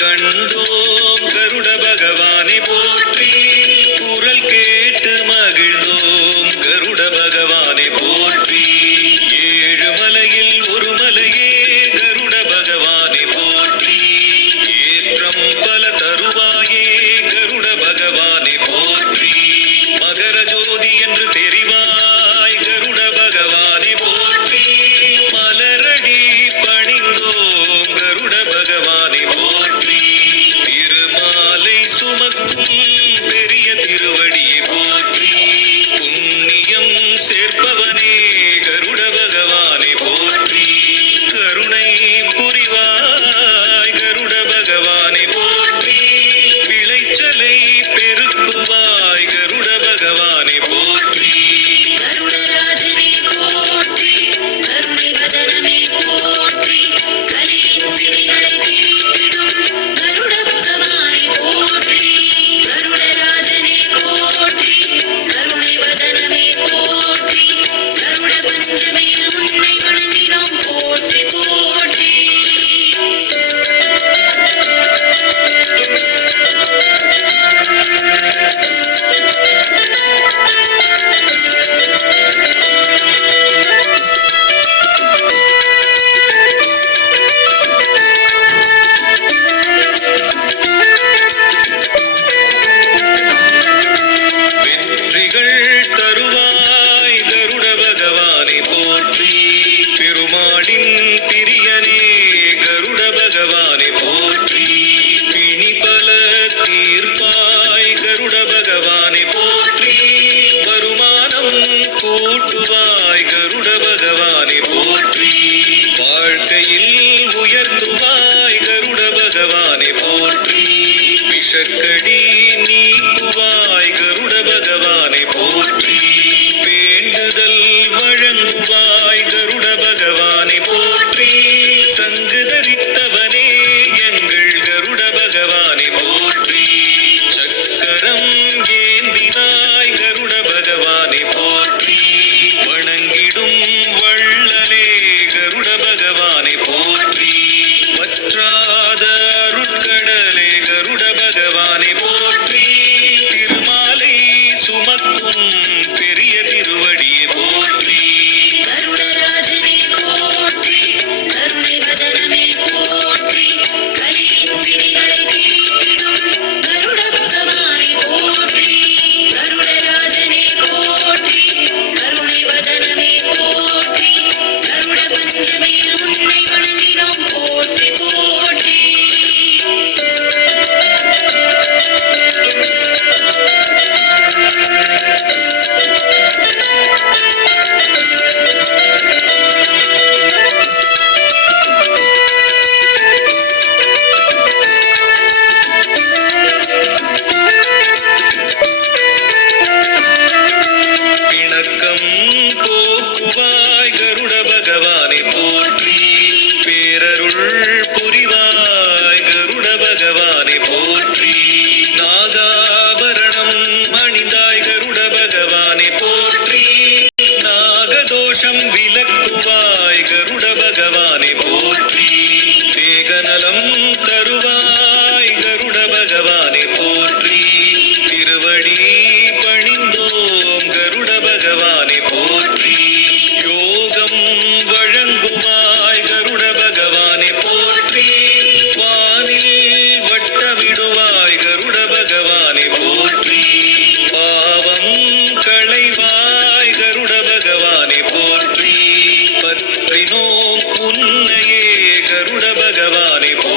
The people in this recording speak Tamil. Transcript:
கண்டோம் கருட பகவானை போற்றி. குரல் கேட்டு மகிழ்ந்தோம் கருட பகவானை போற்றி. ஏழு மலையில் ஒரு மலையே கருட பகவானை போற்றி. ஏற்றம் பல தருவாயே கருட பகவானை போற்றி. மகர ஜோதி என்று தெரிவாய் கருட பகவானை போற்றி. மலரடி பணிந்தோம் கருட பகவானை போற்றி. திருமாலை சுமக்கும் பெரிய திருவடியை போற்றி. புண்ணியம் சேர்ப்பவனே கருட பகவானை போற்றி. கருணை புரிவாய் கருட பகவானை போற்றி. விளைச்சலை பெருக்குவாய் கருட பகவானை போற்றி. கருடராஜனே போற்றி. கருணை வதனமே போற்றி. கலியின் வினைகளை தீர்த்திடும் கருட பகவானை போற்றி. கருடராஜனே போற்றி. கருணை வதனமே போற்றி. கருட பஞ்சமியில் உன்னை வணங்கினோம் போற்றி போற்றி. வெற்றிகள் தருவாய் கருட பகவானை போற்றி. திருமாலின் பிரியனே கருட பகவானை போற்றி. பிணி பல தீர்ப்பாய் கருட பகவானை போற்றி. வருமானம் கூட்டுவாய் கருட பகவானை போற்றி. வாழ்க்கையில் உயர்த்துவாய் கருட பகவானை போற்றி. விஷக்கடி நீக்குவாய் கருட பகவானை போற்றி. வேண்டுதல் வழங்குவாய் கருட பகவானை போற்றி. சங்கு தரித்தவனே எங்கள் கருட பகவானை போற்றி. சக்கரம் ஏந்தினாய் கருட பகவானை போற்றி. வணங்கிடும் வள்ளலே கருட பகவானை போற்றி. வற்றாத அருட்கடலே கருட பகவானை போற்றி. திருமாலை சுமக்கும் பெரிய திருவடியை போற்றி. கருடராஜனே போற்றி. கருணை வதனமே போற்றி. கலியின் வினைகளை தீர்த்திடும் கருட பகவானை போற்றி. கருடராஜனே போற்றி. கருணை வதனமே போற்றி. கருட பஞ்சமியில் உன்னை வணங்கினோம் போற்றி போற்றி. பிணக்கம் போக்குவாய் கருட பகவானை போற்றி. பேரருள் புரிவாய் கருட பகவானை போற்றி. நாகாபரணம் அணிந்தாய் கருட பகவானை போற்றி. நாகதோஷம் விலக்குவாய் கருட பகவானை போற்றி. தேகநலம் தருவாய் கருட பகவானை போற்றி. திருவடி பணிந்தோம் கருட பகவானை போற்றி. யோகம் வழங்குவாய் கருட பகவானை போற்றி. வானில் வட்டமிடுவாய் கருட பகவானை போற்றி. பாவம் களைவாய் கருட பகவானை போற்றி. பற்றினோம் உன்னையே கருட பகவானை போற்றி.